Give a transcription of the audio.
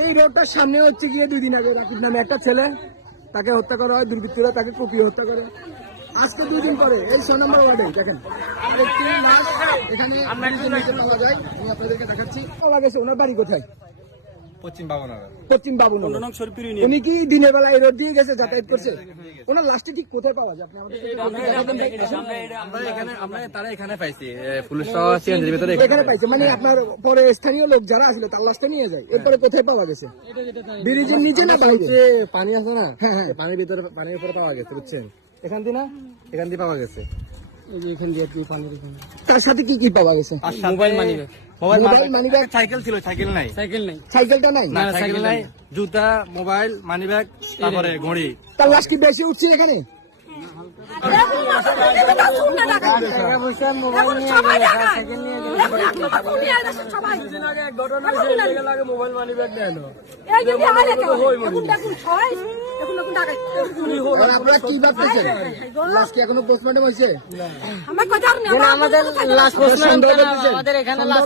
এই রোডটার সামনে হচ্ছে গিয়ে 2 দিন আগে রাকিব নামে একটা ছেলে, তাকে হত্যা করা হয়, দুর্বৃত্তরা তাকে কুপিয়ে হত্যা করে। আজকে 2 দিন পরে এই 6 নম্বর ওয়ার্ডে দেখেন আরেকটি লাশ এখানে পাওয়া যায়। আমি আপনাদেরকে দেখাচ্ছি। পাওয়া গেছে। ওনার বাড়ি কোথায়? পশ্চিম বাবুনগর। উনি কি দিনের বেলা এই রোড দিয়ে গেছে, যাতায়াত করছে? ওনার লাশটি ঠিক কোথায় পাওয়া যায়? আপনি আমাদের এখানে পাইছে। মানে আপনার পরে স্থানীয় লোক যারা আসলে তার লাশটা নিয়ে যায়। এরপরে কোথায় পাওয়া গেছে? ব্রিজের নিচে না বাইরে? পানি আছে না, হ্যাঁ, পানির ভিতরে, পানির উপরে পাওয়া গেছে, বুঝছেন? এখান দিয়ে না, এখান দিয়ে পাওয়া গেছে। তার সাথে কি কি পাওয়া গেছে? মোবাইল মানিব্যাগ, সাইকেল ছিল, সাইকেলটা নাই, জুতা, মোবাইল, মানিব্যাগ, তারপরে ঘড়ি। তার লাশ কি বেশি উঠছে এখানে? আপনারা কি ভাবতেছেন? লাশ কি এখনো পোস্টমর্টম হয়েছে? আমাদের এখানে লাশ